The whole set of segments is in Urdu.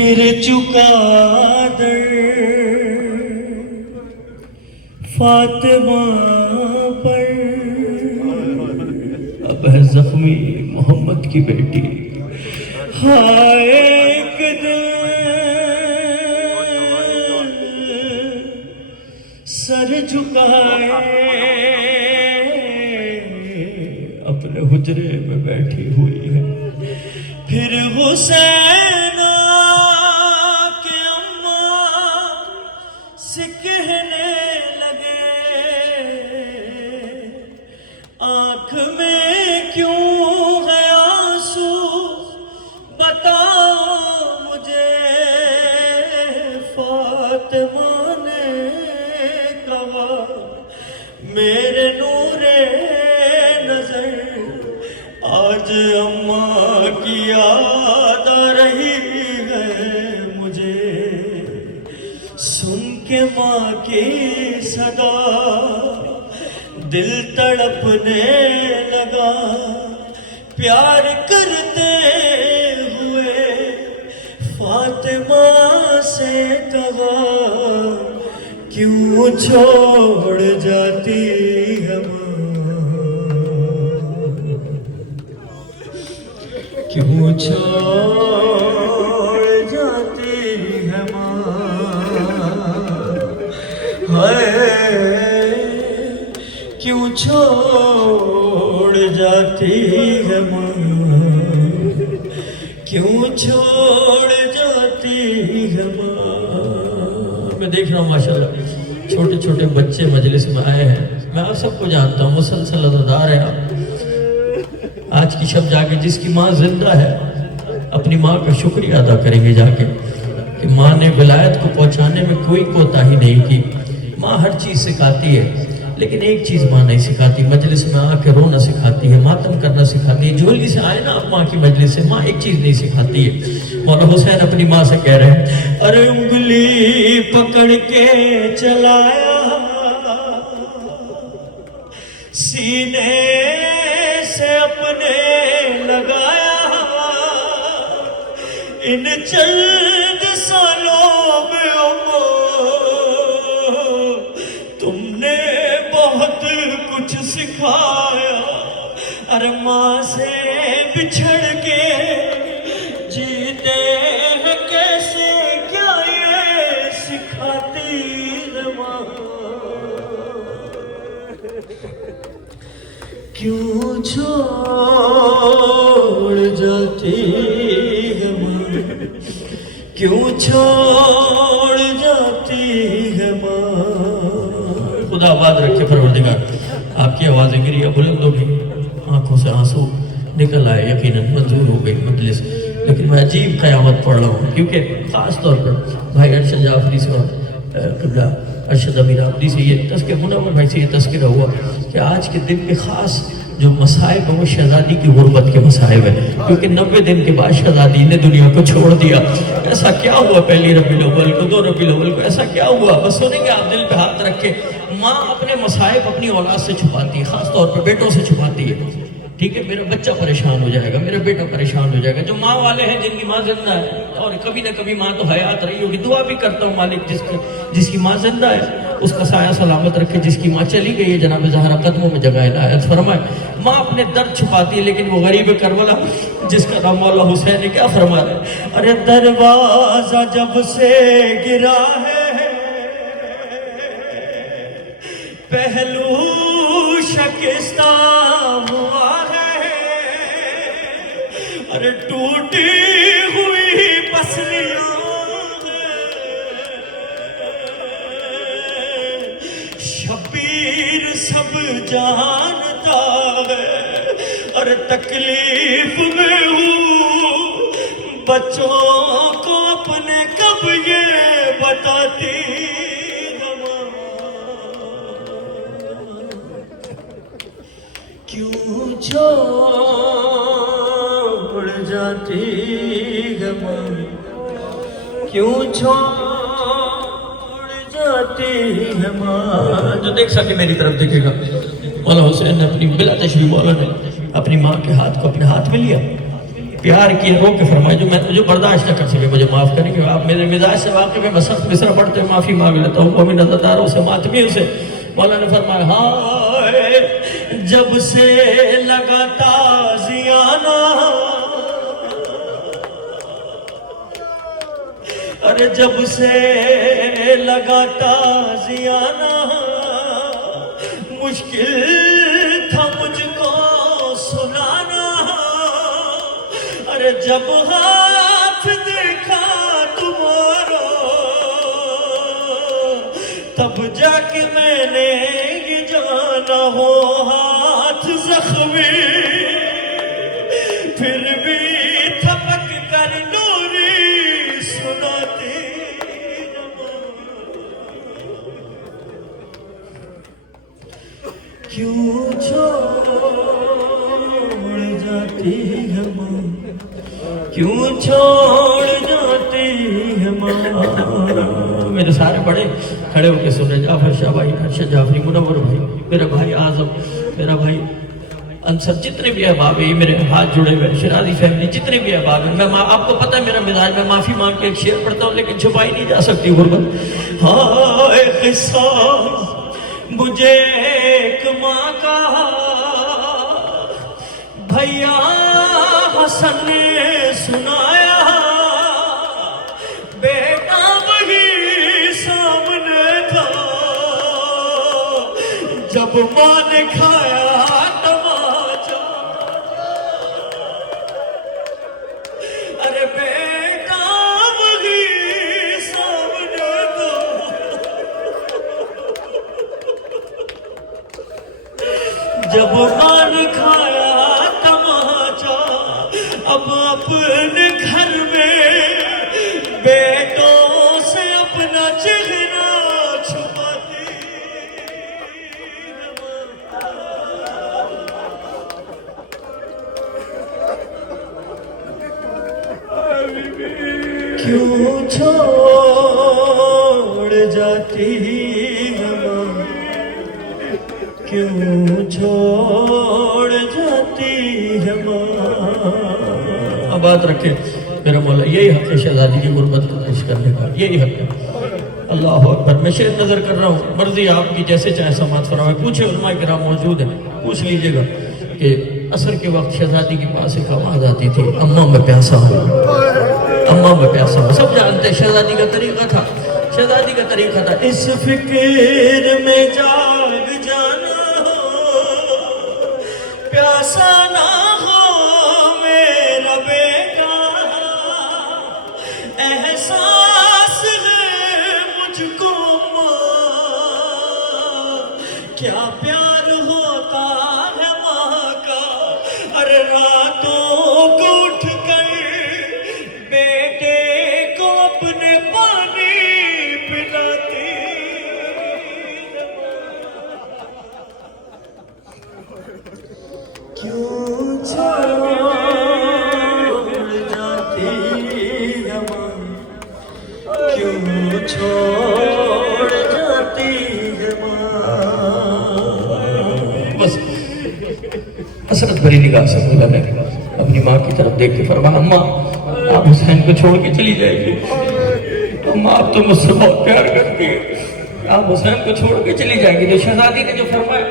گر چکا در فاطمہ پر، اب ہے زخمی محمد کی بیٹی، ہائے ایک دن سر جھکائے اپنے حجرے میں بیٹھی ہوئی ہے۔ پھر حسین کے اماں سے کہنے لگے، آنکھ میں کیوں ہے آنسو بتاؤ مجھے۔ فاطمہ نے کہا، میرے نور نظر آج اماں کی یاد آ رہی ہے مجھے، سن کے ماں کی صدا دل تڑپنے لگا۔ پیار کرتے ہوئے فاطمہ سے کہا، کیوں چھوڑ جاتی ہے ماں، کیوں چھوڑ جاتی ہے ماں، ہائے کیوں چھوڑ جاتی ہے ماں، کیوں چھوڑ جاتی ہے ماں۔ میں دیکھ رہا ہوں ماشاءاللہ چھوٹے چھوٹے بچے مجلس میں آئے ہیں، میں آپ سب کو جانتا ہوں، مسلسل عزادار ہیں آپ۔ آج کی شب جا کے جس کی ماں زندہ ہے اپنی ماں کا شکریہ ادا کریں گے جا کے، کہ ماں نے ولایت کو پہنچانے میں کوئی کوتاہی نہیں کی۔ ماں ہر چیز سکھاتی ہے، لیکن ایک چیز ماں نہیں سکھاتی، مجلس میں آ کے رونا سکھاتی ہے، ماتم کرنا سکھاتی ہے۔ جھولی سے آئے نا آپ ماں کی مجلس سے، ماں ایک چیز نہیں سکھاتی ہے۔ مولا حسین اپنی ماں سے کہہ رہے ہیں، ارے انگلی پکڑ کے چلایا سینے سے اپنے لگایا، ان چند سالوں میں تم نے بہت کچھ سکھایا۔ ارے ماں سے بچھڑ کے جیتے ہیں کیسے، کیا یہ سکھاتی ہے ماں، کیوں چھوڑ جاتی ہے ماں، کیوں چھوڑ جاتی ہے ماں۔ خدا آباد رکھے پروردگار، آپ کی آوازیں گری بلند ہو گئی، آنکھوں سے آنسو نکل آئے، یقیناً منظور ہو گئی مجلس۔ لیکن میں عجیب قیامت پڑھ رہا ہوں، کیونکہ خاص طور پر بھائی ارشد جعفری سے اور قبلہ ارشد امیر عابدی سے یہ تذکرہ، منور بھائی سے یہ تذکرہ ہوا کہ آج کے دن کے خاص جو مسائب ہیں وہ شہزادی کی غربت کے مسائب ہیں، کیونکہ 90 دن کے بعد شہزادی نے دنیا کو چھوڑ دیا۔ ایسا کیا ہوا پہلی ربیع الاول کو، 2 ربیع الاول کو، ایسا کیا ہوا؟ بس سنیں گے آپ، دل پہ ہاتھ رکھ کے۔ ماں اپنے مسائب اپنی اولاد سے چھپاتی ہے، خاص طور پہ بیٹوں سے چھپاتی ہے، ٹھیک ہے؟ میرا بچہ پریشان ہو جائے گا، میرا بیٹا پریشان ہو جائے گا۔ جو ماں والے ہیں جن کی ماں زندہ ہے، اور کبھی نہ کبھی ماں تو حیات رہی ہوگی، دعا بھی کرتا ہوں مالک جس کی ماں زندہ ہے اس کا سایہ سلامت رکھے، جس کی ماں چلی گئی ہے جناب زہرا قدموں میں جگہ عنایت فرمائے۔ ماں اپنے درد چھپاتی ہے، لیکن وہ غریب کربلا جس کا نام مولا حسین نے کیا فرما رہے ہیں، ارے دروازہ جب سے گرا ہے پہلو شکستہ ہوا ہے، ارے ٹوٹی ہوئی پسلیاں شبیر سب جانتا ہے، ارے تکلیف میں ہوں بچوں کو اپنے کب یہ بتاتی ہے ماں، کیوں چھوڑ جاتی ہے ماں، کیوں چھوڑ جاتی ہے ماں۔ جو دیکھ سکے میری طرف دیکھے گا، مولا حسین نے اپنی بلا تشریف مولا نے اپنی ماں کے ہاتھ کو اپنے ہاتھ میں لیا پیار کیا رو کے فرمائے جو برداشت نہ کر سکے مجھے معاف کریں کہ آپ میرے مزاج سے واقعی میں سخت مصرع پڑھتے ہوئے معافی مانگ لیتا ہوں قومی نظرداروں سے ماتمیوں سے مولا نے فرمایا ہائے جب سے لگا تازیانہ ارے جب سے لگا تازیانہ مشکل تھا مجھ کو سنانا ارے جب ہاتھ دیکھا تمہارا تب جا کے میں نے یہ جانا ہو ہاتھ زخمی پھر بھی تھپک کر نوری سناتی کیوں چھوڑ جاتی ہے ماں کیوں چھوڑ جاتی ہے ماں میرے سارے بڑے کھڑے ہو کے سن رہے جعفر شاہ بھائی ارشد جعفری منور بھائی میرا بھائی اعظم میرا بھائی انصر جتنے بھی احباب ہیں میرے ہاتھ جڑے ہوئے شرازی فیملی جتنے بھی احباب ہیں میں آپ کو پتہ ہے میرا مزاج میں معافی مانگ کے ایک شعر پڑھتا ہوں لیکن چھپائی نہیں جا سکتی غربت ہائے قصہ مجھے ایک ماں کا بھیا حسن نے سنایا بیٹا وہی سامنے تھا جب ماں نے کھایا تماچا ارے بیٹا وہی سامنے تھا جب ماں نے کھایا اب اپنے گھر میں بیٹوں سے اپنا چہرہ چھپاتی کیوں چھوڑ جاتی ہے ماں کیوں چھوڑ جاتی ہے ماں بات رکھیں میرا مولا یہی حق ہے شہزادی کی غربت کو پیش کرنے کا یہی حق ہے اللہ اکبر میں شعر نظر کر رہا ہوں مرضی آپ کی جیسے چاہے سماعت فرمائے پوچھے علماء کرام موجود ہیں پوچھ لیجئے گا کہ عصر کے وقت شہزادی کے پاس ایک آواز آتی تھی اماں میں پیاسا ہوں اماں میں پیاسا ہوں سب جانتے ہیں شہزادی کا طریقہ تھا شہزادی کا طریقہ تھا اس فکر میں جاگ جانا پیاسا نہ احساس ہے مجھ کو کیا پیار ہوتا ہے ماں کا ارے راتوں کو اٹھ کر بیٹے کو اپنے پانی پلاتی کیوں چھوڑ جاتی ہے ماں کیوں چھوڑ جاتی ہے ماں بس حسرت بھری نگاہ سے بولا میں اپنی ماں کی طرف دیکھ کے فرمایا اماں آپ حسین کو چھوڑ کے چلی جائے گی اماں آپ تو مجھ سے بہت پیار کرتی ہے آپ حسین کو چھوڑ کے چلی جائے گی تو شہزادی نے جو فرمایا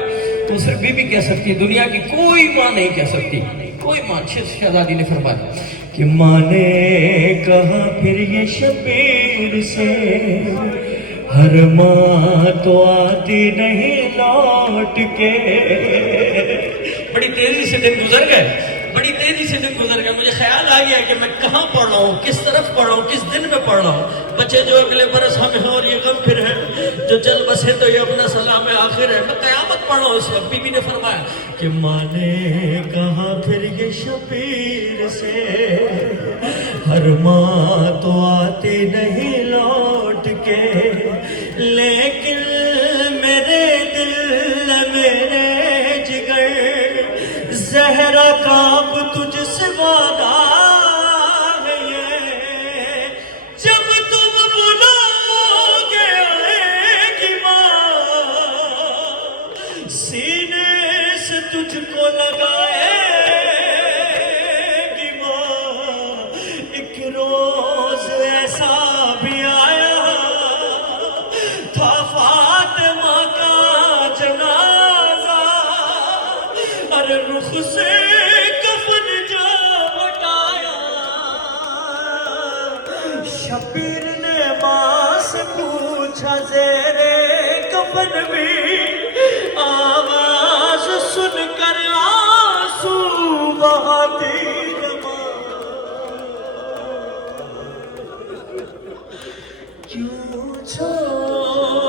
تو صرف بی بی کہہ سکتی دنیا کی کوئی ماں نہیں کہہ سکتی کوئی ماں شہزادی نے فرمایا کہ ماں نے کہا پھر یہ شبیر سے ہر ماں تو آتی نہیں لوٹ کے بڑی تیزی سے دن گزر گئے بڑی تیزی سے دن گزر گئے مجھے خیال آ گیا کہ میں کہاں پڑھ رہا ہوں کس طرف پڑھ رہا ہوں کس دن میں پڑھ رہا ہوں بچے جو اگلے برس ہمیں ہیں اور یہ غم پھر ہے جو چل بسے تو یہ اپنا سلام آخر ہے میں قیامت پڑھ رہا ہوں اس وقت بی بی نے فرمایا کہ ماں نے کہا پھر یہ شبیر سے ہر ماں تو آتی نہیں لوٹ کے لیکن میرے دل میرے جگر زہرا کا اب تجھ سے وعدہ ہے یہ جب تم بلاؤ گے آئے گی ماں سینے سے تجھ کو لگائے گی ماں شبیر نے ماں سے پوچھا زیرے کفن بھی آواز سن کر آنسو بہاتی کیوں چھوڑ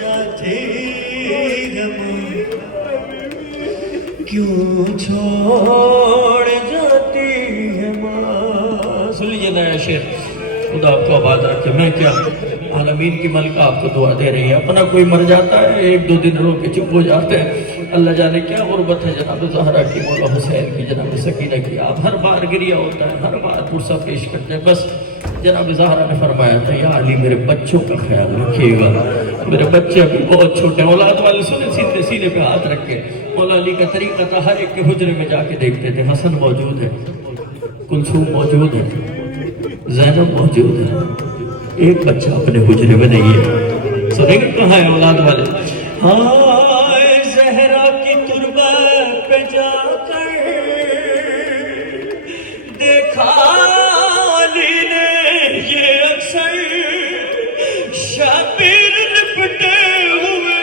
جاتی کیوں چھوڑ جاتی ہے ماں. سن لیجیے نیا شعر. خدا آپ کو آباد رکھے. میں کیا عالمین کی ملکہ آپ کو دعا دے رہی ہے. اپنا کوئی مر جاتا ہے ایک دو دن رو کے چپ ہو جاتے ہیں. اللہ جانے کیا غربت ہے جناب زہرا کی, مولا حسین کی, جناب سکینہ کی. آپ ہر بار گریہ ہوتا ہے, ہر بار پرسہ پیش کرتے ہیں. بس جناب زہرا نے فرمایا تھا یا علی میرے بچوں کا خیال رکھیے گا, میرے بچے ابھی بہت چھوٹے ہیں. اولاد والے سنے سیدھے سینے پہ ہاتھ رکھ کے. مولا علی کا طریقہ تھا ہر ایک کے حجرے میں جا کے دیکھتے تھے. حسن موجود ہے, کلثوم موجود ہے, زینب موجود ہے, ایک بچہ اپنے حجرے میں نہیں ہے. سنیں گے کہاں ہے اولاد والے؟ ہائے زہرا کی تربت پہ جا کر دیکھا علی نے یہ اکثر شبیر لپٹے ہوئے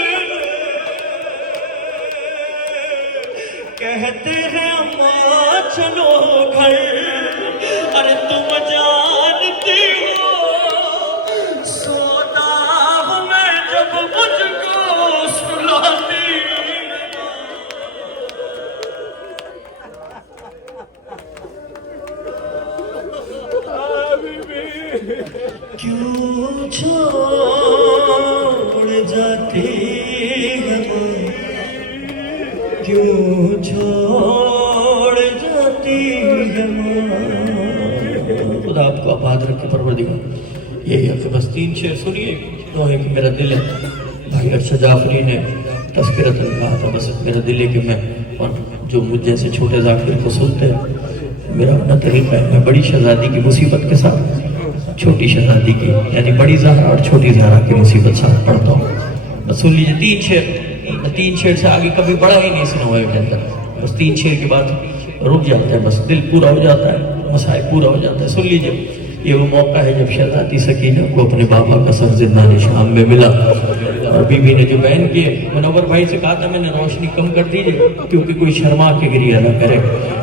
کہتے ہیں اماں چلو گھر. ارے تم جانتی ہو سوتا ہوں میں جب مجھ کو سلاتی. کیوں چھوڑ جاتی ہے کیوں چھوڑ جاتی ہے ماں. خدا آپ کو آباد رکھے پروردگار. یہی ہے کہ بس 3 شعر سنیے. وہ ہے کہ میرا دل ہے, بھائی ارشد جعفری نے تذکرتاً کہا تھا بس میرا دل ہے کہ میں اور جو مجھ جیسے چھوٹے ذاکر کو سنتے ہیں, میرا اپنا طریقہ ہے. میں بڑی شہزادی کی مصیبت کے ساتھ چھوٹی شہزادی کی یعنی بڑی زہرا اور چھوٹی زہرا کی مصیبت ساتھ پڑھتا ہوں. بس سن لیجیے 3 شعر. 3 شعر سے آگے کبھی بڑا ہی نہیں سنا ہوا کے اندر. بس 3 شعر کے بعد رک جاتا ہے, بس دل پورا ہو جاتا ہے, مسائل پورا ہو جاتا ہے. سن لیجیے. یہ وہ موقع ہے جب شہزادی سکینہ کو اپنے بابا کا سر زندان شام میں ملا اور بی بی نے جو بیان کیے. منور بھائی سے کہا تھا میں نے روشنی کم کر دیجیے کیونکہ کوئی شرما کے گریہ نہ کرے,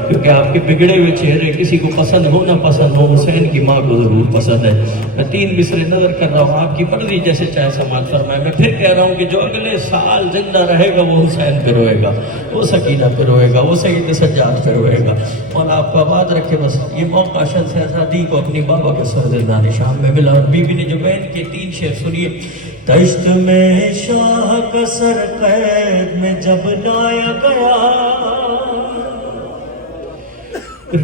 کیونکہ آپ کے بگڑے ہوئے چہرے کسی کو پسند ہو نہ پسند ہو, حسین کی ماں کو ضرور پسند ہے. میں 3 مصرے نظر کر رہا ہوں, آپ کی مرضی جیسے چاہے سماعت فرمائے. میں پھر کہہ رہا ہوں کہ جو اگلے سال زندہ رہے گا وہ حسین پہ روئے گا, وہ سکینہ پہ روئے گا, وہ سید سجاد پہ روئے گا. مولا آپ کو آباد رکھے. بس یہ موقع شہزادی کو اپنی بابا کے سر زندان شام میں ملا اور بی بی نے جو بیان کیے 3 شعر سنیے. دشت میں شاہ کا سر قید میں جب لایا گیا,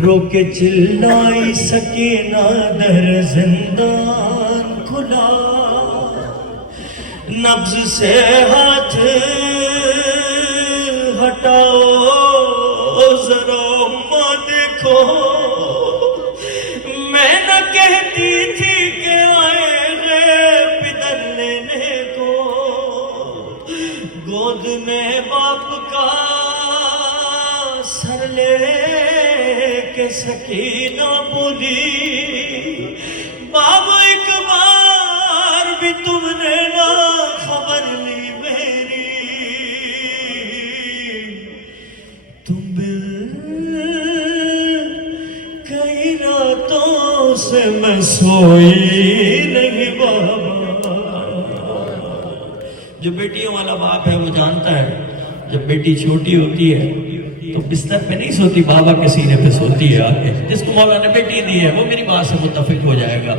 رو کے چلائی سکینہ در زندان کھلا. نبض سے ہاتھ ہٹاؤ ذرا ماں دیکھو, میں نہ کہتی تھی کہ آئے گے پدر لینے کو, گود میں باپ کا سر لے کے سکینہ بولی, بابا ایک بار بھی تم نے نہ خبر لی میری, تم کئی راتوں سے میں سوئی نہیں بابا. جو بیٹیوں والا باپ ہے وہ جانتا ہے جب بیٹی چھوٹی ہوتی ہے تو بستر پہ نہیں سوتی, بابا کے سینے پہ سوتی ہے آگے. جس کو مولا نے بیٹی دی ہے وہ میری بات سے متفق ہو جائے گا.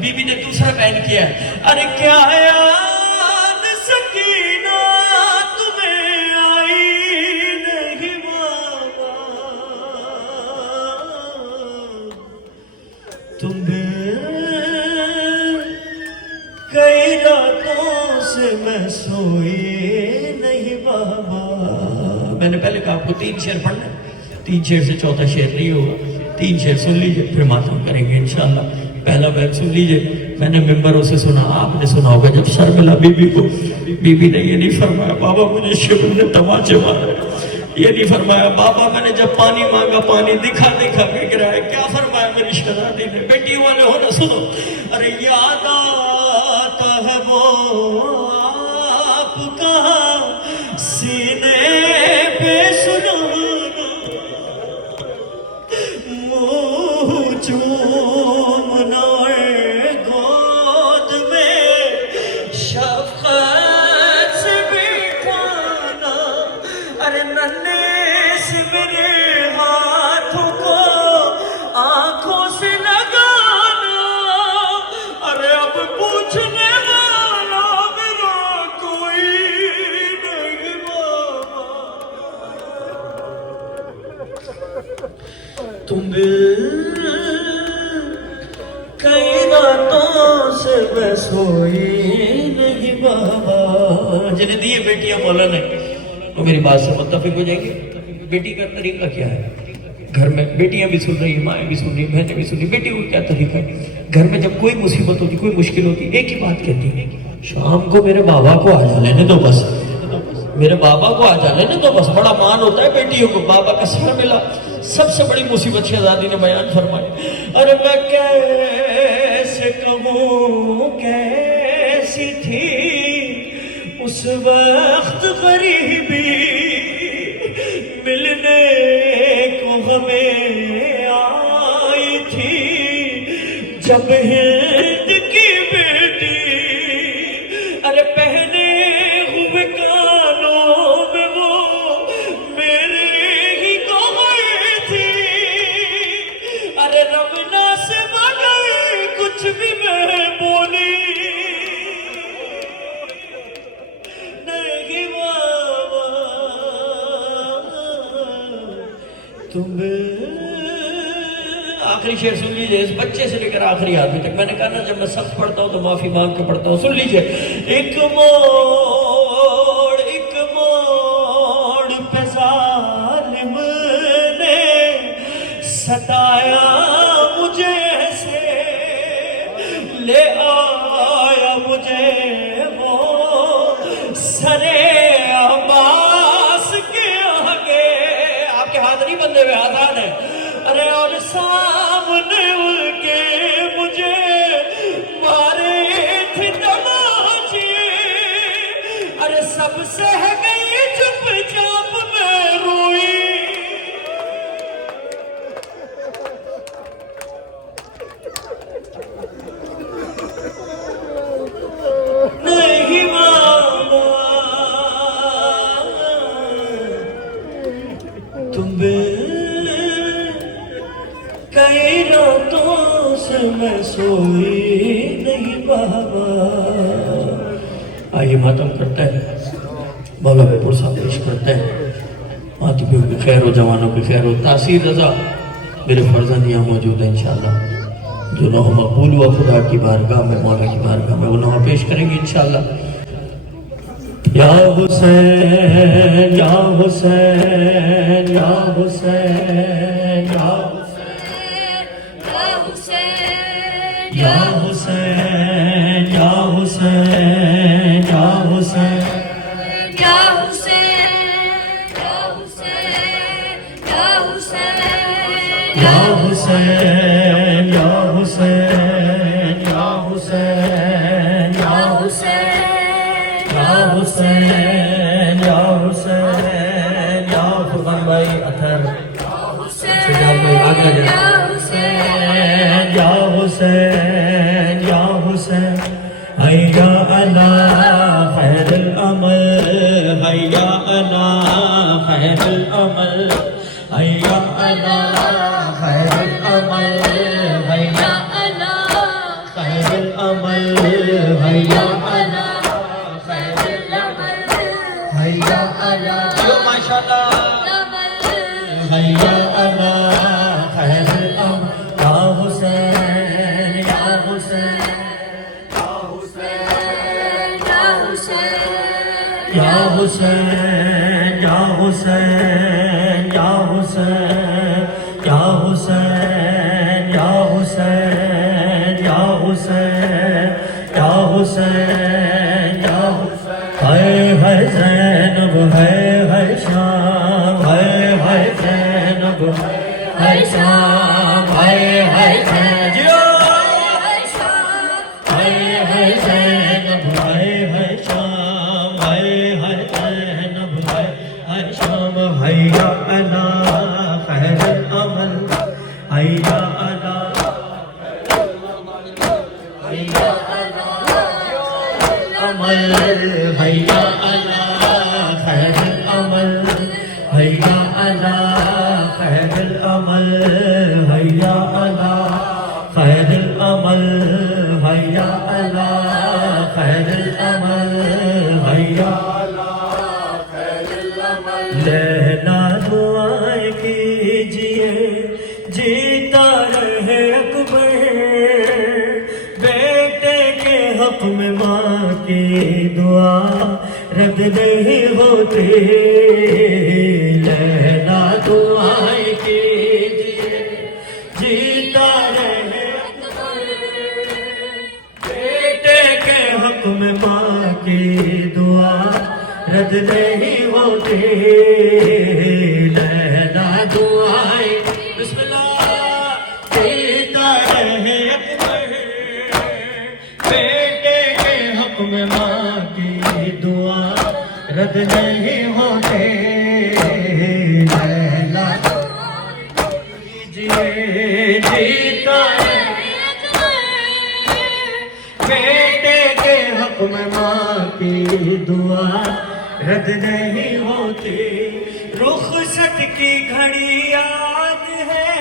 بی بی نے دوسرا بیان کیا, ارے کیا یاد سکینہ تمہیں آئی نہیں بابا, تمہیں کئی راتوں سے میں سوئی نہیں بابا. میں نے پہلے کہا آپ کو 3 شعر پڑھنا ہے, 3 شعر سے چوتھا شعر نہیں ہوگا. 3 شعر سن لیجئے پھر ماتم کریں گے انشاءاللہ. پہلا بیت سن لیجئے. میں نے ممبروں سے سنا, آپ نے سنا ہوگا جب سر ملا بی بی کو, بی بی نے یہ نہیں فرمایا بابا مجھے شبر نے تماچے مارا, یہ نہیں فرمایا بابا میں نے جب پانی مانگا پانی دکھا دکھا کے گرایا. کیا فرمایا میری شہزادی نے؟ بیٹی والے ہو نا سنو. ارے یاد آتا ہے وہ آپ کا سینے پہ سنانا، منہ چومنا گود میں شفقت سے بٹھانا. ارے ننھے سے میرے ہاتھوں کو آنکھوں سے لگانا. ارے اب پوچھنے والا میرا کوئی نہیں بابا. تم کئی راتوں سے میں سوئی نہیں بابا. جنہیں دیے بیٹیاں مولا نے وہ میری بات سے متفق ہو جائیں گے. بیٹی کا طریقہ کیا ہے؟ گھر میں بیٹیاں بھی سن رہی ہیں، مائیں بھی سن رہی ہیں، بہنیں بھی سن رہی ہیں. بیٹی کو کیا طریقہ ہے؟ گھر میں جب کوئی مصیبت ہوتی، کوئی مشکل ہوتی، ایک ہی بات کہتی ہے، شام کو میرے بابا کو آ جا لینے دو بس، میرے بابا کو آ جا لینے دو بس. بڑا مان ہوتا ہے بیٹیوں کو. بابا کا سر ملا. سب سے بڑی مصیبت شہزادی نے بیان فرمائی. ارے میں کیسے کہوں کیسی تھی اس وقت غریبی، ملنے کو ہمیں آئی تھی جب ہند کی بیٹی. ارے پہنے ہوئے کانوں میں وہ میرے ہی گوئی تھی. ارے رمنا سے بغیر کچھ بھی میں بولی نہیں بابا. تم آخری شعر سن لیجئے، اس بچے سے لے کر آخری آدمی تک. میں نے کہا نا جب میں سخت پڑھتا ہوں تو معافی مانگ کے پڑھتا ہوں. سن لیجئے. ایک موڑ پہ ظالم نے ستایا مجھے سے، لے آیا مجھے وہ سرے عباس کے آگے. آپ کے ہاتھ نہیں بندھے ہوئے، آزاد ہیں. ارے اور سامنے ان کے مجھے مارے تھے تماچے. ارے سب سہ گئی چپ چاپ میں روئی. نہیں بابا تم کئی راتوں سے میں سوئی نہیں بابا. آئیے ماتم کرتا ہے، مولا پہ پرسا پیش کرتا ہے. ماتمیوں کی خیر ہو، جوانوں کی خیر ہو. تاثیر رضا میرے فرزند یہاں موجود ہیں انشاءاللہ. جو نوح مقبول ہوا خدا کی بارگاہ میں، مولا کی بارگاہ میں، وہ نوح پیش کریں گے انشاءاللہ. یا حسین یا حسین یا حسین یا یا حسین یا حسین یا حسین یا حسین یا حسین یا حسین یا حسین یا حسین یا حسین یا حسین یا حسین یا فرمان بھائی اثر سجاد بھائی آگے جائیں. یا حسین یا حسین حیا علی خیر العمل، حیا علی خیر العمل، حیا علی خیر العمل، حیا علی خیر العمل، حیا علی خیر العمل، حیا علی ماشاءاللہ حیا علی خیر العمل. یا حسین یا حسین یا حسین یا حسین یا حسین یا حسین یا حسین یا حسین یا حسین یا حسین. ہے زینب ہے شام حیا عمل حیا اللہ خیر العمل حیا اللہ خیر العمل حیا اللہ خیر العمل حیا اللہ خیر العمل حیا لینا دعائیں کیجئے جیتا رہے اکبر بیٹے کے حق میں ماں کی دعا رد نہیں ہوتی لینا دعائیں کیجئے جیتا رہے اکبر بیٹے کے حق میں ماں کی دعا رد نہیں ہوتی لینا دعائیں بسم اللہ جیتا رہے اکبر بیٹے کے حق میں ماں کی دعا رد نہیں ہوتی لینا کیجئے جیتا رہے بیٹے کے حق میں ماں کی دعا رد نہیں ہوتی رخصت کی گھڑی یاد ہے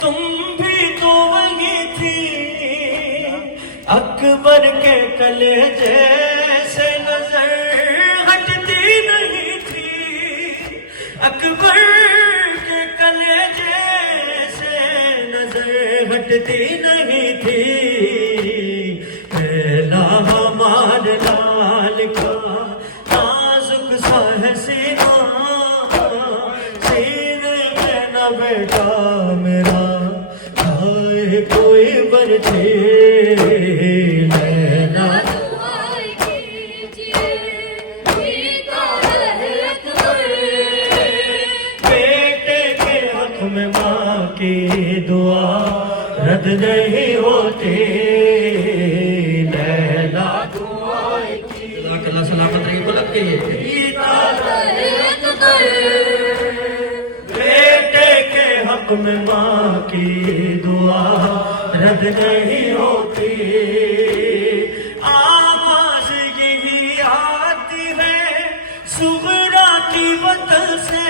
تم بھی تو وہی تھی اکبر کے کلے جیسے نظر ہٹتی نہیں تھی اکبر کے کلے جیسے نظر ہٹتی نہیں تھی ہمار لال کا نازک سا ہے سینہ سینے میں نہ بیٹا میرا کھائے کوئی برچے لینا دعائیں کیجئے جیتا رہے اکبر بیٹے کے حق میں ماں کی دعا رد نہیں ہوتی لینا دعائیں جزاک اللہ سلامت رہی بلند کے بیٹے کے حق میں ماں کی دعا رد نہیں ہوتی آواز یہی آتی ہے صغرا کی وطن سے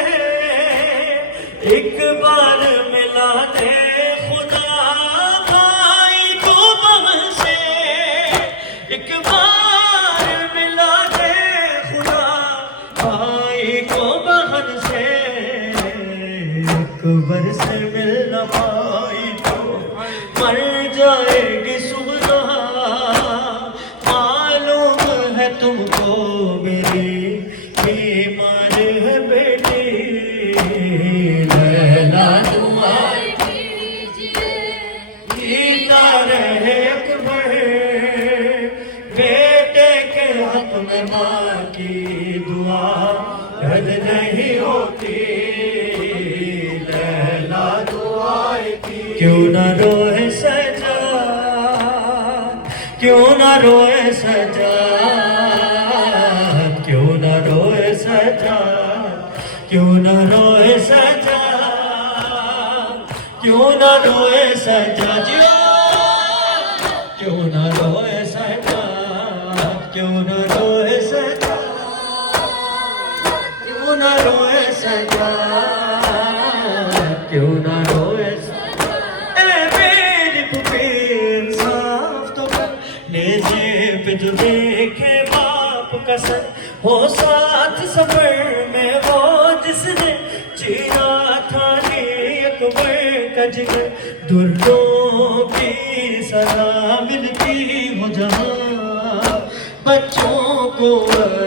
ایک بار ملا دے خدا بھائی کو بہن سے ایک بار ملا دے خدا بھائی کو بہن سے اکبر سے مل نہ پائی تو مر جائے گی صغرا معلوم ہے تم کو میری بیمار ہے بیٹی لینا دعائیں جیتا رہے اکبر بیٹے کے حق میں ماں کی دعا رد نہیں ہوتی لینا دعائیں کیوں نہ روئے سجا کیوں نہ روئے سجا کیوں نہ روئے سجا کیوں نہ روئے سجا کیوں نہ روئے سجا جیو کیوں نہ روئے سجا کیوں نہ روئے سجا کیوں نہ روئے سجا کیوں نہ روئے سجا اے میری پھوپھی انصاف تو کر نیزے پہ جو دیکھے باپ کا سر ہو ساتھ سفر میں وہ جس نے جینا تھا اکبر کا جگر دروں کی سزا ملتی ہو جہاں بچوں کو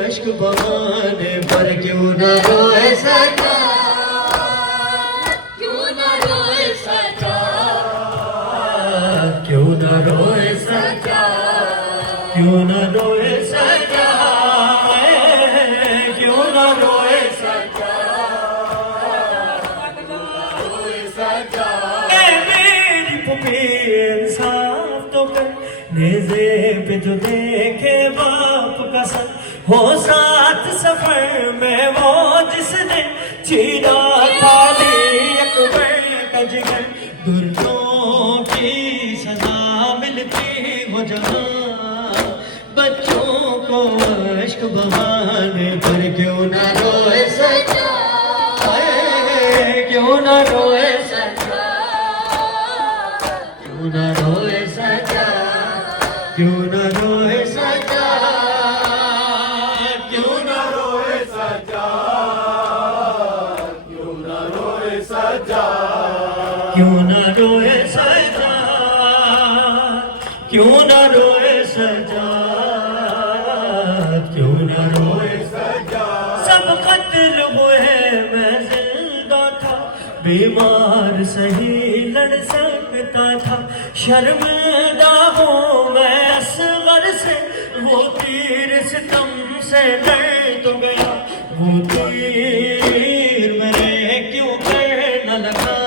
عشق بہانے پر کیوں نہ روئے سجا کیوں نہ روئے سجا کیوں نہ روئے سجا کیوں نہ روئے سجا کیوں نہ روئے سجا اے میری پھوپھی انصاف تو کر نیزے پہ جو دیکھے باپ کا سر ہو ساتھ سفر میں وہ جس نے چھینا تھا اکبر کا جگر دردوں کی سزا ملتی ہو جہاں بچوں کو عشق بہانے پر کیوں نہ روئے سجا کیوں نہ روئے سجا کیوں نہ روئے سجا کیوں نہ روئے سجا کیوں نہ روئے سجا کیوں نہ روئے سجا کیوں نہ روئے سجا کیوں نہ روئے سجا کیوں نہ روئے سجا سب قتل ہوئے میں زندہ تھا بیمار سہی لڑ سکتا تھا شرمندہ ہوں میں اصغر سے وہ تیر ستم سے لڑ تو گیا وہ تیر میرے کیوں پہ نہ لگا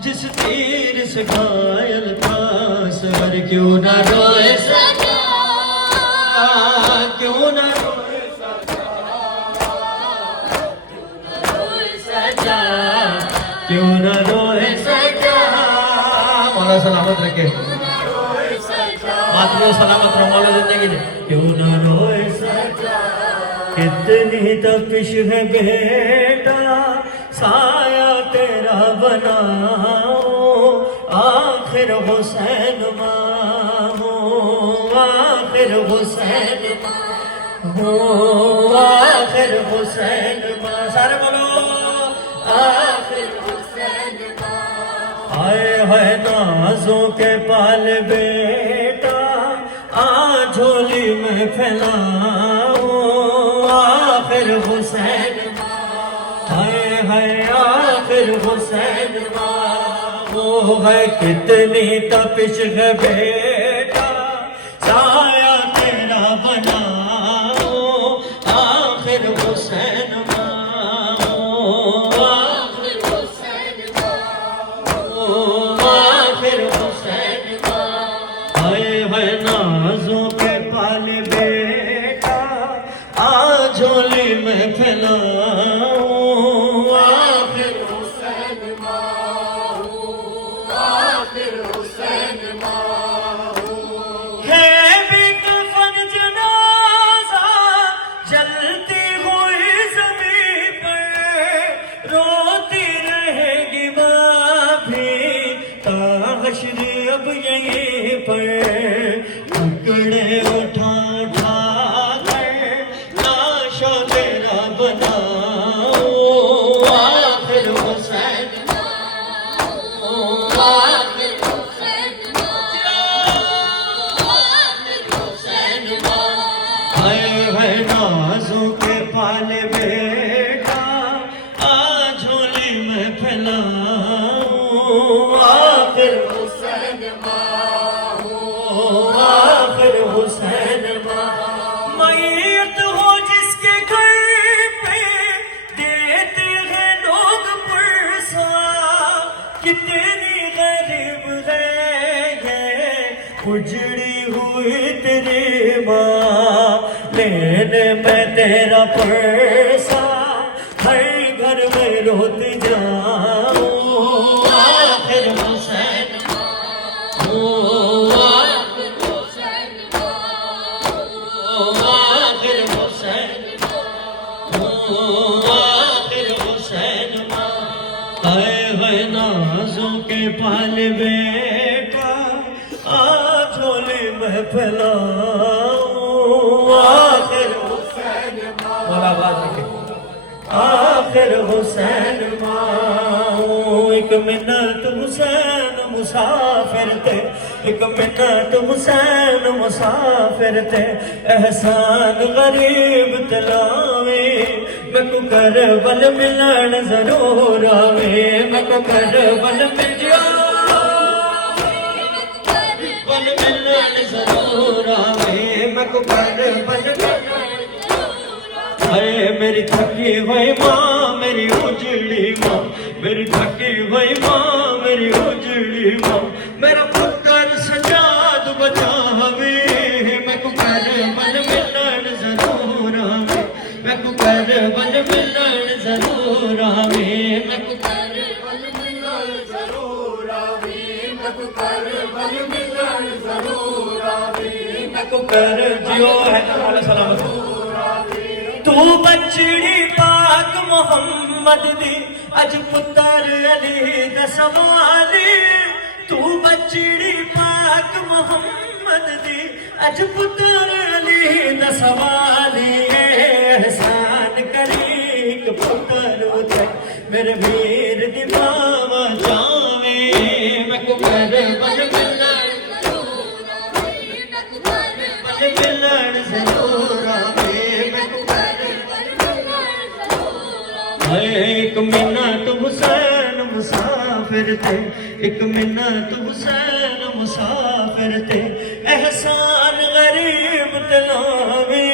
جس تیر سے گھائل تھا سر کیوں نہ روئے سجا کیوں نہ روئے سجا کیوں نہ روئے سجا مولا سلامت رکھے ماترو سلامت رہو مولا زندگی دے کیوں نہ روئے سجا کتنی تپش ہے بیٹا سایہ تیرا بناؤ آخر حسین ماں ہو آخر حسین ماں ہو آخر حسین ماں سارے بولو آخر حسین ماں آئے ہے نازوں کے پال بیٹا آ جھولی میں پھیلاؤ آخر حسین ماں آئے ہے آخر حسین ماں وہ ہے کتنی تپش ہے بیٹا سایہ تیرا بناؤ آخر حسین ماں آخر حسین ماں آخر حسین ماں آئے ہے نازوں کے پال بیٹا آ جھولی میں پھیلاؤ آخر حسین ماں آخر حسین ماں ہے بھی کفن جنازہ جلتی ہوئی زمین پر روتی رہے گی ماں بھی تا حشر اب یہیں پر ٹکڑے اٹھا اٹھا کر لاشوں تیرا بناؤ آخر حسین نازوں کے پال بیٹا آ جھولی میں پھیلاؤ آخر حسین ماں ہو آخر حسین ماں میت ہو جس کے گھر پہ دیتے ہیں لوگ پرسا کتنی غریب ہے یہ اجڑی ہوئی تیری ماں لینے میں تیرا پرسا ہر گھر میں روتی جاؤں آخر حسین آخر حسین آخر حسین آخر حسین آئے نازوں کے پال بیٹا آ جھولی میں پھیلاؤ آخر حسین مولا بات رکھے آخر حسین ماں ایک منت حسین مسافر تھے ایک منت حسین مسافر تھے احسان غریب تلاوے میں کو کربل ملن ضرور آوے میں کو کربل ملن ضرور آوے میں کو کربل اے میری تھکی ہوئی ماں میری اجڑی ماں میری تھکی ہوئی ماں میری اجڑی ماں میرا پتر سجاد بچا ہوئے میں کو کربل ملن ضرور آوے میں کو کربل ملن ضرور آوے میں کو کربل ملن ضرور آوے میں کو کربل ملن ضرور آوے میں کو کر جیو ہے سلامت تو بچڑی پاک محمد دی اج پتر علی دا سوالی تو بچڑی پاک محمد دی اج پتر علی دا سوالی احسان کری ایک پتر اتے میرے ویر دی ماما جاوے میں کو کر بل ملن ضرور آوے میں کو کر بل ملن ضرور آوے میں کو کر ایک منت حسین مسافر تھے ایک منت حسین مسافر تھے احسان غریب تلاوے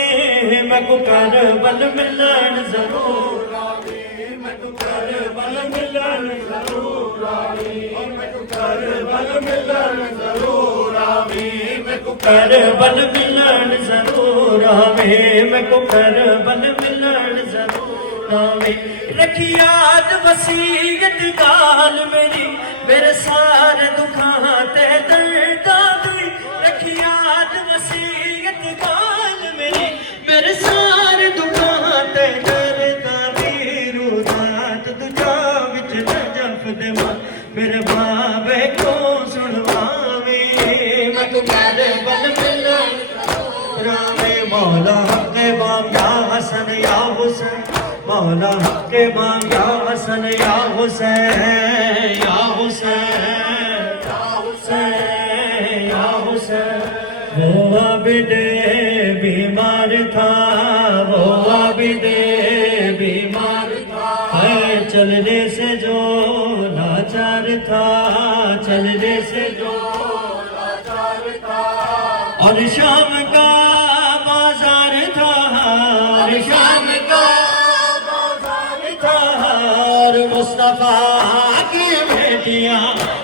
میں کو کر بل ملن ضرور آوے میں کو کر بل ملن ضرور آوے میں کو کر بل ملن ضرور آوے میں کو کر بل ملن ضرور آوے میں کو کر بل ملن ضرور رکھی یاد وسیعت گال میری میرے سارے دکھاں تے درداں دی رکھی یاد وسیعت گال میری میرے سارے دکھاں تے درداں دی روزات دجا وچ نجف دے ماں میرے بابے کو سنواوے میں کو کر بل ملن راوے مولا حق بام یا حسن یا حسین مولا حق ماں یا حسن یا حسین یا حسین یا حسین یا حسین وہ عابد بیمار تھا وہ عابد بیمار تھا چلنے سے جو لاچار تھا چلنے سے جو لاچار تھا اور شام کا بازار تھا اور شام کا مصطفیٰ کی بیٹیاں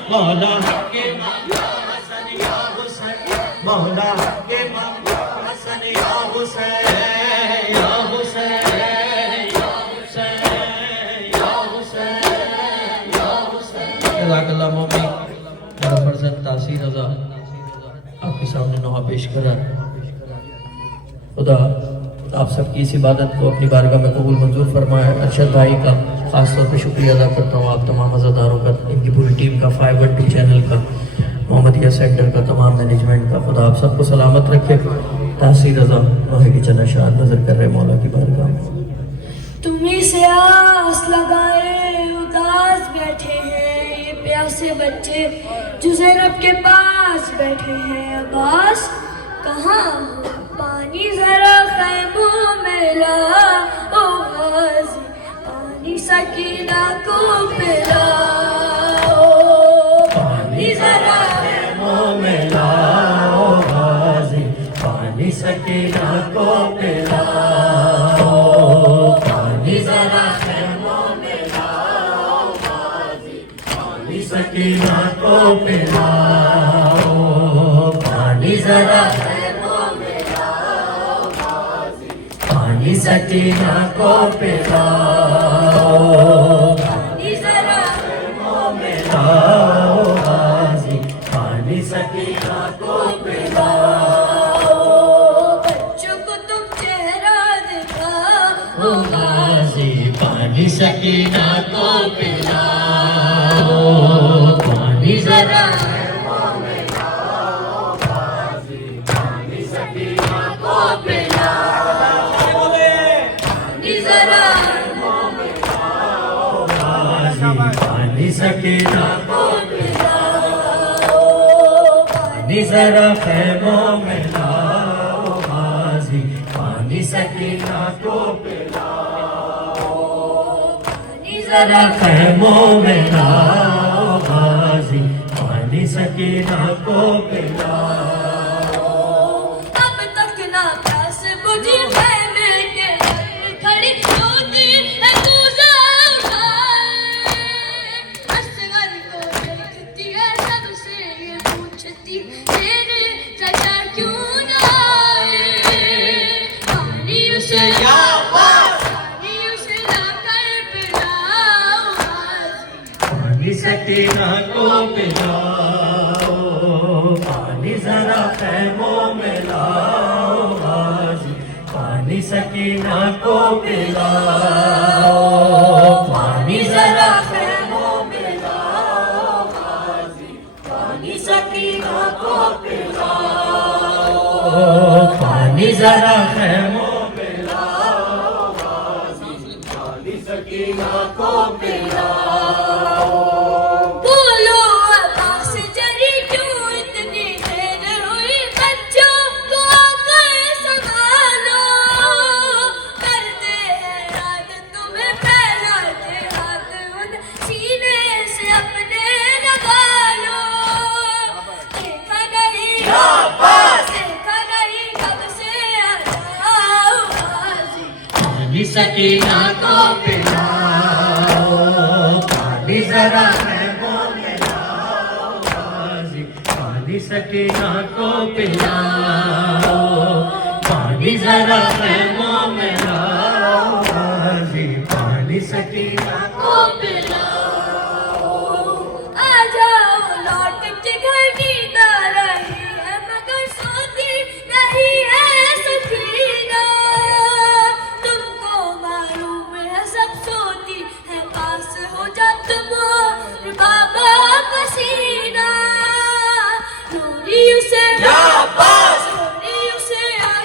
مولا کے مولا حسن یا حسین مولا کے مولا حسن یا حسین یا حسین یا حسین یا حسین یا حسین جزاک اللہ مومن میرا فرزند تاثیر رضا آپ کے سامنے نوحہ پیش کرا خدا آپ سب کی اس عبادت کو اپنی بارگاہ میں قبول منظور فرمائے ارشد بھائی کا خاص طور پہ شکریہ ادا کرتا ہوں آپ تمام عزاداروں کا ان کی پوری ٹیم کا 512 چینل کا محمدیہ سینٹر کا تمام مینجمنٹ کا خدا آپ سب کو سلامت رکھے تاثیر رضا نوحے کی چلا شاد نظر کر رہے مولا کی بارگاہ میں تمہیں سے آس لگائے اداس بیٹھے ہیں یہ پیاسے بچے جو زینب کے پاس بیٹھے ہیں عباس کہاں پانی ذرا خیموں میں لا او غازی پانی سکینہ کو پلا پانی ذرا خیموں میں لا او غازی پانی سکینہ کو پلا پانی ذرا خیموں میں لا او غازی پانی سکینہ کو پلا پانی ذرا پانی سکینہ کو پلاؤ پانی ذرا خیموں میں لاؤ غازی پانی سکینہ کو پلاؤ بچوں کو تم چہرہ دکھاؤ غازی پانی سکینہ کو پلاؤ پانی ذرا خیموں میں لاؤ غازی پانی سکینہ کو پلاؤ پانی سکینہ کو پلاؤ پانی ذرا خیموں میں لاؤ غازی پانی سکینہ کو پلاؤ پانی ذرا خیموں میں لاؤ غازی پانی سکینہ کو پلاؤ اب تک نہ پیاس بجھی خیمے کے کھڑی ہوتی ہے کوزہ اٹھائے اصغر کو دیکھتی ہے سب سے یہ پوچھتی تیرے چچا کیوں نہ آئے پانی اسے لا کر پلاؤ غازی پانی سکینہ کو پلاؤ پانی پانی ذرا خیموں میں لاؤ غازی پانی سکینہ کو پلاؤ پانی ذرا خیموں میں لاؤ غازی پانی سکینہ کو پلاؤ پانی ذرا خیموں میں لاؤ غازی پانی سکینہ کو پلاؤ بولو عباس جری کیوں اتنی دیر ہوئی بچوں کو آ کر سنبھالو کرتے ہیں یاد تمہیں پھیلاتے ہاتھ ان سینے سے اپنے لگا لو دیکھا نہیں کب سے آ جاؤ غازی پانی سکینہ کو پلاؤ پانی ذرا خیموں میں لاؤ غازی پانی سکینہ کو پلاؤ پانی ذرا خیموں میں لاؤ غازی پانی سکینہ کو آ جاؤ لوٹ کے گھر نیند آ رہی ہے مگر سوتی نہیں ہے سکینہ تم کو معلوم ہے سب سوتی ہے پاس ہو جا تم اور بابا پسینہ نوری اسے آ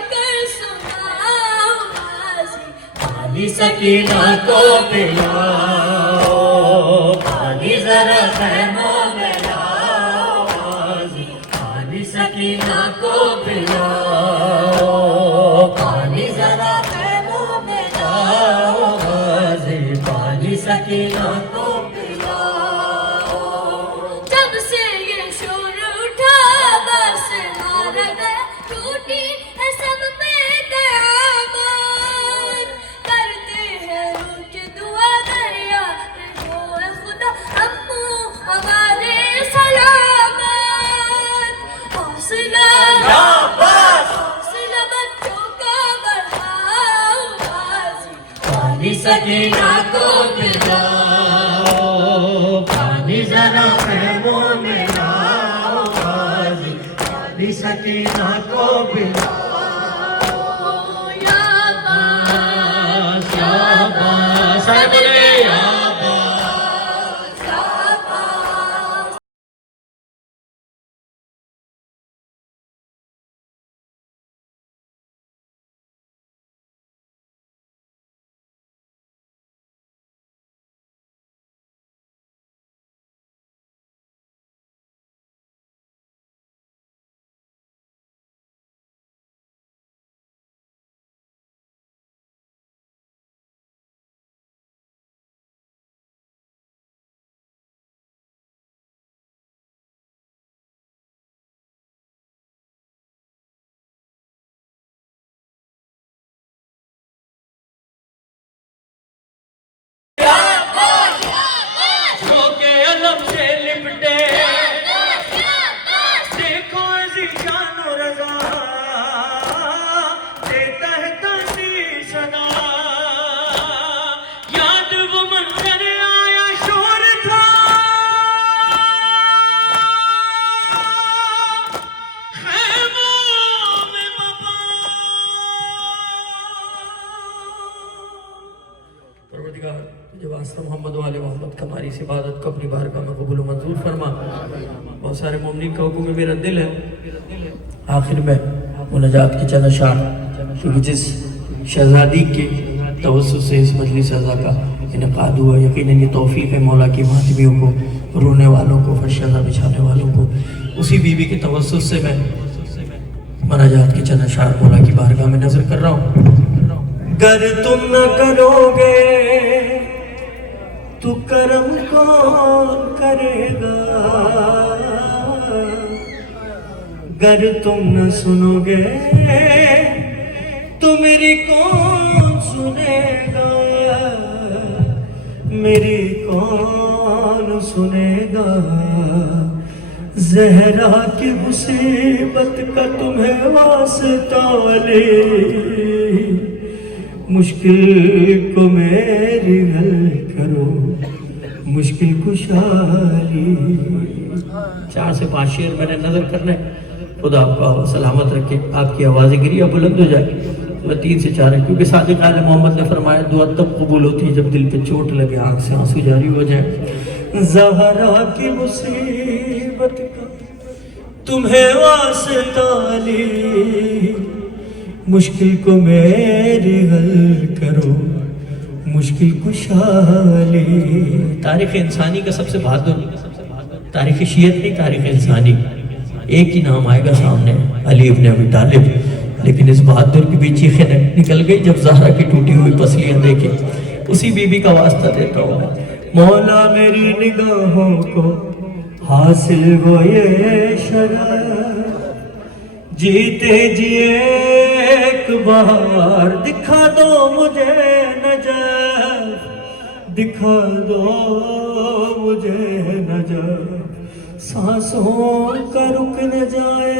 کر سناؤ غازی پانی سکینہ کو پلاؤ پانی ذرا خیموں میں لاؤ غازی پانی سکینہ کو پلاؤ پانی ذرا خیموں میں لاؤ غازی پانی سکینہ کو پلاؤ جب سے یہ شور اٹھا بس مارا گیا ٹوٹی ہے سب پہ قیامت کرتے ہیں روز دعا دریا وہ ہے خدا امو ہمارے سلامت حوصلہ بچوں کا بڑھاؤ غازی پانی سکینہ کو پلاؤ پانی ذرا خیموں میں لاؤ غازی پانی سکینہ کو پلاؤ یا عباس شاباش سارے بولے یا عباس عباس جو کہ علم سے لپٹے دیکھو ایسی شان و رضا دیتا ہے تحسین صدا یاد وہ منظر آیا شور تھا خیموں میں بابا پروردگار تجھے واسطہ محمد و آل محمد کا ہماری اس عبادت کو اپنی بارگاہ میں قبول و منظور فرما بہت سارے مومنین کا حکم میرا دل ہے آخر میں مناجات کے چند اشعار کیونکہ جس شہزادی کے توسط سے اس مجلس عزا کا انعقاد ہوا یقیناً یہ توفیق ہے مولا کی ماتمیوں کو رونے والوں کو فرش عزا بچھانے والوں کو اسی بیوی کے توسط سے میں مناجات کے چند اشعار مولا کی بارگاہ میں نظر کر رہا ہوں گر تم نہ کرو گے تو کرم کون کرے گا گر تم نہ سنو گے تو میری کون سنے گا میری کون سنے گا زہرا کی مصیبت کا تمہیں واسطہ ولی مشکل کو میری حل کرو مشکل کشالی 4 سے 5 شعر میں نے نظر کرنے خدا آپ کو سلامت رکھے، آپ کی آواز گریہ بلند ہو جائے۔ میں 3 سے 4 ہیں، کیونکہ صادق آل محمد نے فرمایا دعا تب قبول ہوتی ہے جب دل پہ چوٹ لگے، آنکھ سے آنسو جاری ہو جائے۔ زہرا کی مصیبت کا تمہیں واسطہ لی، مشکل کو میری حل کرو، مشکل کشا لی۔ تاریخ انسانی کا سب سے بہادر، تاریخ شیعت نہیں، تاریخ انسانی، ایک ہی نام آئے گا سامنے، علی ابن ابی طالب، لیکن اس بہادر کی بھی چیخیں نکل گئی جب زہرا کی ٹوٹی ہوئی پسلیاں دیکھی۔ اسی بی بی کا واسطہ دیتا ہوں میں، مولا میری نگاہوں کو حاصل ہو یہ شرف، جیتے جیے ایک بار دکھا دو مجھے نجف، دکھا دو مجھے نجف، سانسوں کا رک نہ جائے،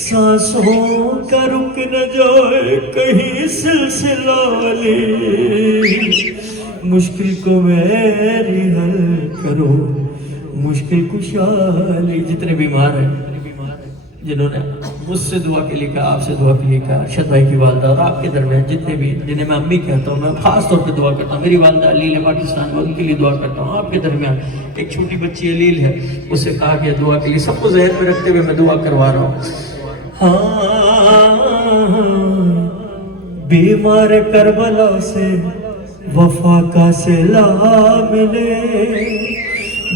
سانسوں کا رک نہ جائے کہیں سلسلہ لی، مشکل کو میری حل کرو، مشکل کشا لی۔ جتنے بیمار ہیں، جنہوں نے مجھ سے دعا کے لیے کہا، آپ سے دعا کے لیے کہا، ارشد بھائی کی والدہ اور آپ کے درمیان جتنے بھی، جنہیں میں امی کہتا ہوں، میں خاص طور پہ دعا کرتا ہوں، میری والدہ علیل ہے پاکستان میں، ان کے لیے دعا کرتا ہوں۔ آپ کے درمیان ایک چھوٹی بچی علیل ہے، اس سے کہا کہ دعا کے لیے، سب کو ذہن میں رکھتے ہوئے میں دعا کروا رہا ہوں۔ بیمار کربلا سے وفا کا صلہ ملے،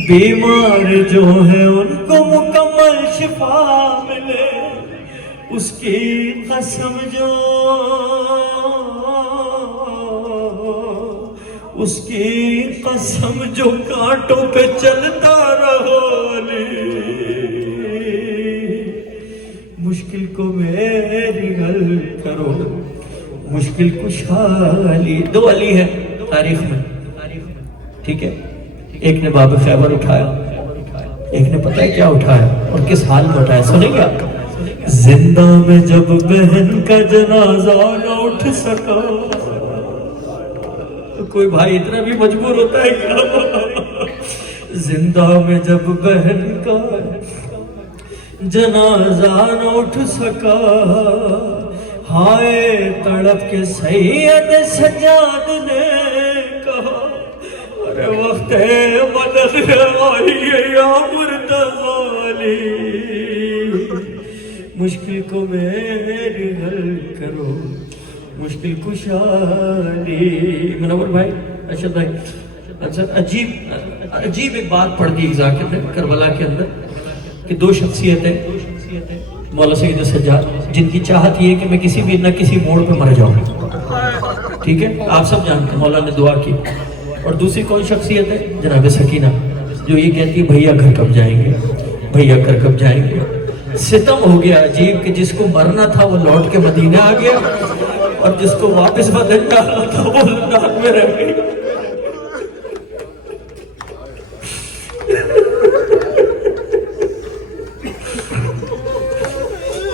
بیمار جو ہیں ان کو مکمل شفا ملے، اس کی قسم جو، اس کی قسم جو کانٹوں پہ چلتا رہو علی، مشکل کو میری حل کرو، مشکل کشا علی۔ 2 علی ہیں تاریخ میں، ٹھیک ہے؟ ایک نے باب خیبر اٹھایا، ایک نے پتہ ہے کیا اٹھایا اور کس حال میں اٹھایا، سنیں گے آپ؟ زندہ میں جب بہن کا جنازہ نہ اٹھ سکا، کوئی بھائی اتنا بھی مجبور ہوتا ہے کیا؟ زندہ میں جب بہن کا جنازہ نہ اٹھ سکا، ہائے تڑپ کے سید سجاد نے کہا، ارے وقت مدد آئی یا مرتضی علی، مشکل کو میری حل کرو، مشکل کشا علی۔ منور بھائی، ارشد بھائی، اچھا عجیب ایک بات پڑھ دی اجزا کے اندر، کربلا کے اندر، کہ 2 شخصیتیں مولا سید سجاد، جن کی چاہت یہ ہے کہ میں کسی بھی نہ کسی موڑ پہ مر جاؤں، ٹھیک ہے؟ آپ سب جانتے ہیں مولا نے دعا کی۔ اور دوسری کون شخصیت ہے؟ جناب سکینہ، جو یہ کہتی ہے بھیا گھر کب جائیں گے، بھیا گھر کب جائیں گے۔ ستم ہو گیا عجیب کہ جس کو مرنا تھا وہ لوٹ کے مدینہ آ گیا، اور جس کو واپس بدن ڈالنا تھا وہ لندن میں رہ گئی۔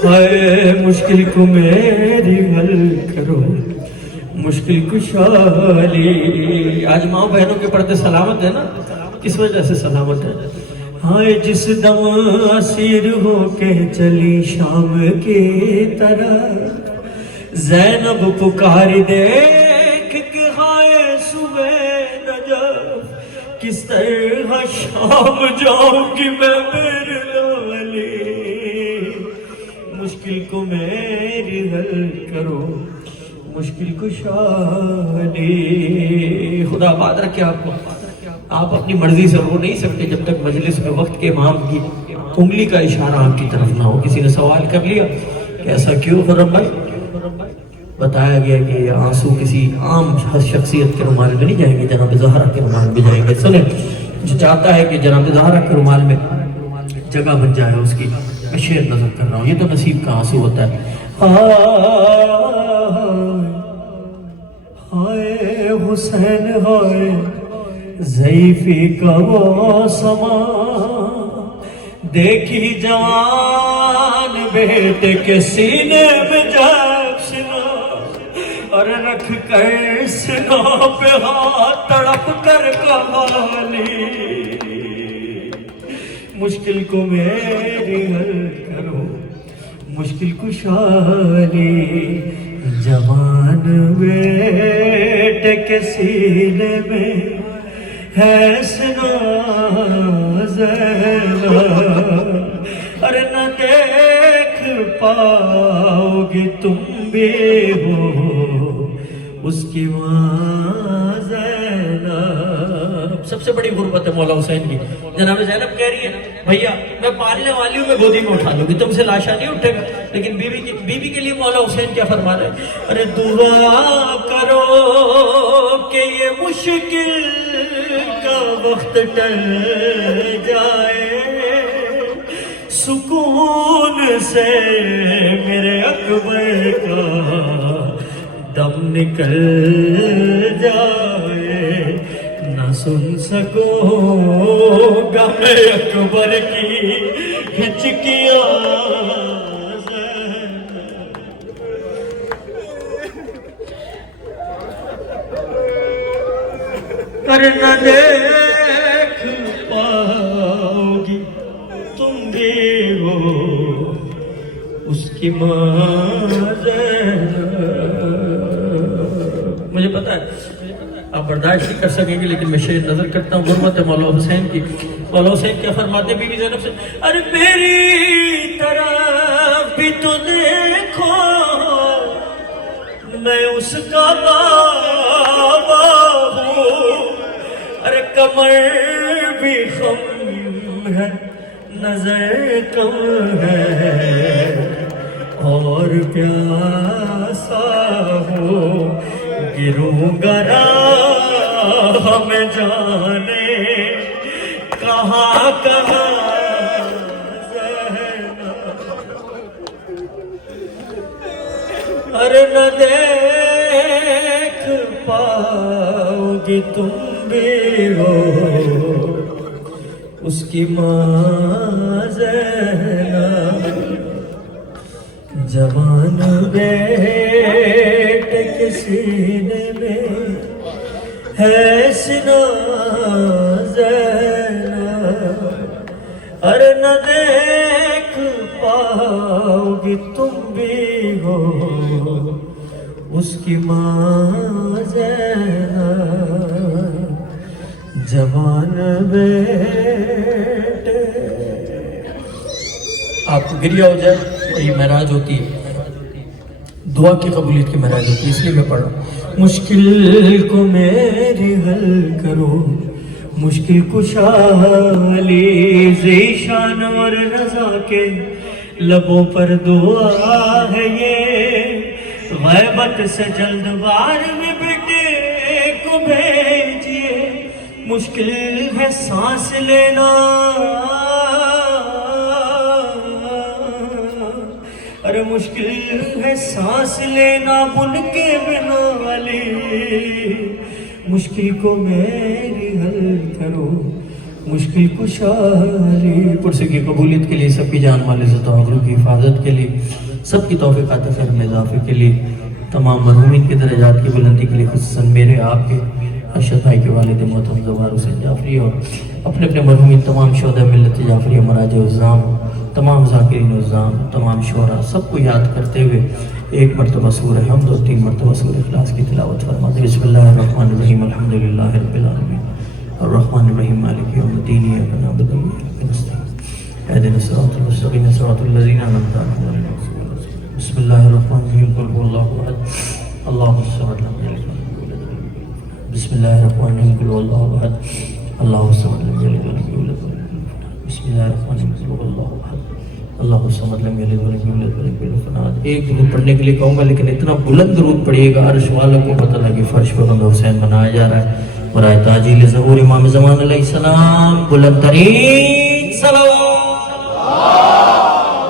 ہائے مشکل کو میری حل کرو، مشکل کشا علی۔ آج ماں بہنوں کے پردے سلامت ہے نا، کس وجہ سے سلامت ہے؟ ہائے جس دم اسیر ہو کے چلی شام کی طرح، زینب پکاری دیکھ کے ہائے صبح نجف، کس طرح شام جاؤں گی میں میرے لالی، مشکل کو میری حل کرو، مشکل کشا علی۔ خدا آباد رکھے آپ کو۔ آپ اپنی مرضی سے رو نہیں سکتے جب تک مجلس میں وقت کے امام کی انگلی کا اشارہ آپ کی طرف نہ ہو۔ کسی نے سوال کر لیا کہ ایسا کیوں خرم بھائی؟ بتایا گیا کہ یہ آنسو کسی عام شخصیت کے رومال میں نہیں جائیں گے، جناب زہرا کے رومال میں جائیں گے۔ سنیں، جو چاہتا ہے کہ جناب زہرا کے رومال میں جگہ بن جائے اس کی، میں شعر نظر کر رہا ہوں، یہ تو نصیب کا آنسو ہوتا ہے۔ ہائے حسین ہائے ضعیفی کا وہ سما، دیکھی جوان بیٹے کے سینے میں جب سنا، اور رکھ کر سنا پہ ہاتھ تڑپ کر کہانی، مشکل کو میری حل کرو مشکل کشالی جوان بیٹے کے سینے میں ہے سنا زینا ارے نہ دیکھ پاؤ گی تم بھی ہو اس کی ماں زینب. سب سے بڑی غربت ہے مولا حسین کی. جناب زینب کہہ رہی ہے بھیا میں پالنے والی ہوں میں گودی میں اٹھا لوں گی تم سے لاشا نہیں اٹھے گا. لیکن بیوی کے لیے مولا حسین کیا فرما رہے ہیں ارے دعا کرو کہ یہ مشکل کا وقت ٹل جائے سکون سے میرے اکبر کا دم نکل جائے نہ سن سکو غم اکبر کی ہچکیاں کر نہ دیکھ پاؤ گی تم بھی ہو اس کی ماں زینب. مجھے پتا ہے آپ برداشت نہیں کر سکیں گے لیکن میں شعر نظر کرتا ہوں غربت ہے مولا حسین کی. مولا حسین کیا فرماتے بی بی زینب سے ارے میری طرف بھی تو دیکھو میں اس کا بابا ہوں ارے کمر بھی خم ہے نظر کم ہے اور پیاسا ہو گروں گا راہ میں جانے کہاں کہاں زینب ارے نہ دیکھ پاؤ گی تم بھی ہو اس کی ماں زینب جوان بیٹے کے سینے میں ہے سنا زینب ارے نہ دیکھ پاؤ گی تم بھی ہو اس کی ماں زینب جوان بیٹے. آپ کو گریہ ہو جائے اور یہ معراج ہوتی ہے دعا کی قبولیت کی معراج ہوتی ہے اس لیے میں پڑھ رہا ہوں. مشکل کو میری حل کرو مشکل کشالی ذیشان اور رضا کے لبوں پر دعا ہے یہ غیبت سے جلد بار میں بیٹے کو بھیجیے مشکل ہے سانس لینا ارے مشکل ہے سانس لینا بن کے بنا والی مشکل کو میری حل کرو مشکل کشالی. پرسے کی قبولیت کے لیے سب کی جان مال عزت و آبرو کی حفاظت کے لیے سب کی توفیقات خیر میں اضافے کے لیے تمام مرحومین کی درجات کی بلندی کے لیے خصوصاً میرے آپ کے ارشد بھائی کے والد محترم زوار حسین جعفری اور اپنے اپنے مرحومین تمام شہداء ملت جعفریہ مراجع عظام تمام ذاکرین عظام تمام شعراء سب کو یاد کرتے ہوئے ایک مرتبہ سورہ حمد اور 3 مرتبہ سورہ اخلاص کی تلاوت فرماتے. بسم اللہ الرحمن الرحیم الحمدللہ رب العالمین الرحمن الرحیم مالک یوم الدین ایاک نعبد و ایاک نستعین اهدنا الصراط المستقیم صراط الذین انعمت علیہم. بسم اللہ الرحمن الرحیم قل هو اللہ احد اللہ الصمد لم یلد ولم یولد بسم اللہ الرحمن الرحیم قل هو اللہ احد اللہ الصمد لم یلد ولم یولد بسم اللہ الرحمن الرحیم قل هو اللہ احد اللہ الصمد لم یلد ولم یولد ولم یکن له ایک درود پڑھنے کے لیے کہوں گا لیکن اتنا بلند درود پڑھیے گا عرش والوں کو پتہ لگے فرش پہ غم حسین منایا جا رہا ہے. برائے تاجیل ظہور امام زمان علیہ السلام بلند ترین صلوات